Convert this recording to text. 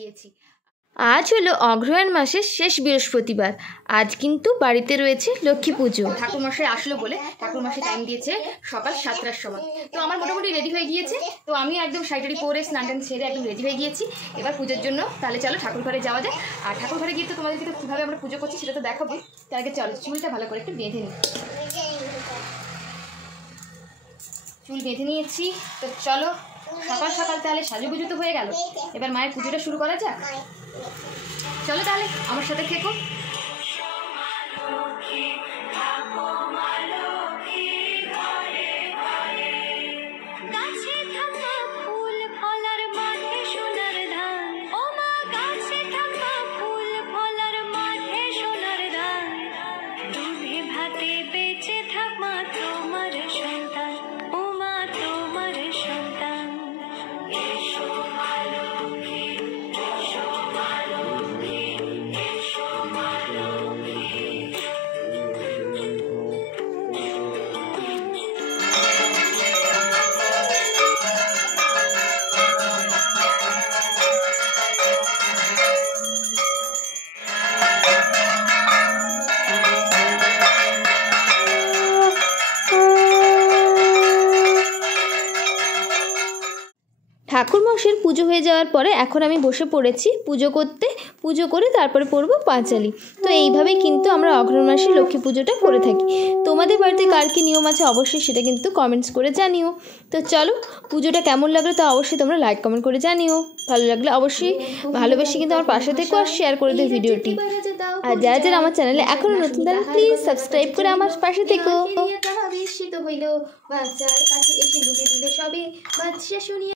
গিয়েছি। আজ হলো অগ্রহায়ণ মাসের শেষ বৃহস্পতিবার। আজ কিন্তু বাড়িতে রয়েছে লক্ষ্মী পুজো। ঠাকুরমশাই আসলো বলে ঠাকুরমশাই টাইম দিয়েছে সকাল 7টার সময়। তো আমার মোটামুটি রেডি হয়ে গিয়েছে। তো আমি একদম শাড়ি পরে স্নান টান ছেড়ে একদম রেডি হয়ে গিয়েছি এবার পুজোর জন্য। তাহলে চলো ঠাকুর ঘরে যাওয়া যায়। আর ঠাকুর ঘরে গিয়ে তো তোমাদেরকে তো কীভাবে আমরা পুজো করছি সেটা তো দেখাবো। তার আগে চলো চুলটা ভালো করে একটু বেঁধে নিই। চুল বেঁধে নিয়েছি। তো চলো সকাল সকাল তাহলে সাজুগুজু তো হয়ে গেল, এবার মায়ের পুজোটা শুরু করা যাক। চলো তাহলে আমার সাথে থেকো। ঠাকুরমশাইয়ের পুজো হয়ে যাওয়ার পরে এখন আমি বসে পড়েছি পুজো করতে। পুজো করে তারপরে পড়বো পাঁচালি। তো এইভাবেই কিন্তু আমরা অগ্রহায়ণ মাসে লক্ষ্মী পুজোটা করে থাকি। তোমাদের বাড়িতে কার কী নিয়ম আছে অবশ্যই সেটা কিন্তু কমেন্টস করে জানিও। তো চলো পুজোটা কেমন লাগলো তা অবশ্যই তোমরা লাইক কমেন্ট করে জানিও। ভালো লাগলে অবশ্যই ভালোবেসে কিন্তু আমার পাশে থেকো আর শেয়ার করে দিও ভিডিওটি। আর যারা যারা আমার চ্যানেলে এখনও নতুন তারা প্লিজ সাবস্ক্রাইব করে আমার পাশে থেকো। বিস্মিত হইল বাচ্চার কাছে এসে লুটে দিল সবে বাচ্চা শুনিয়ে